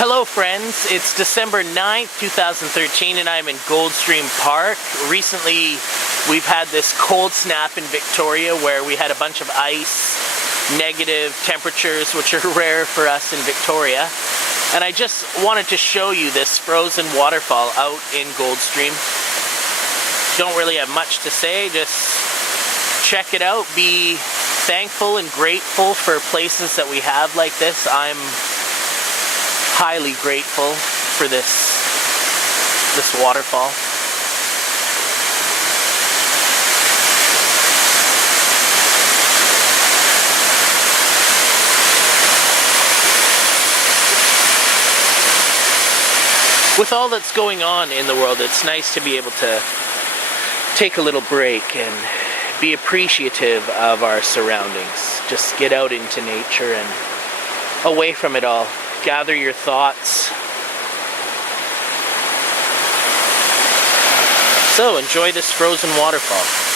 Hello friends, it's December 9th, 2013 and I'm in Goldstream Park. Recently we've had this cold snap in Victoria where we had a bunch of ice, negative temperatures, which are rare for us in Victoria. And I just wanted to show you this frozen waterfall out in Goldstream. Don't really have much to say, just check it out. Be thankful and grateful for places that we have like this. I'm highly grateful for this waterfall. With all that's going on in the world, it's nice to be able to take a little break and be appreciative of our surroundings. Just get out into nature and away from it all. Gather your thoughts. So enjoy this frozen waterfall.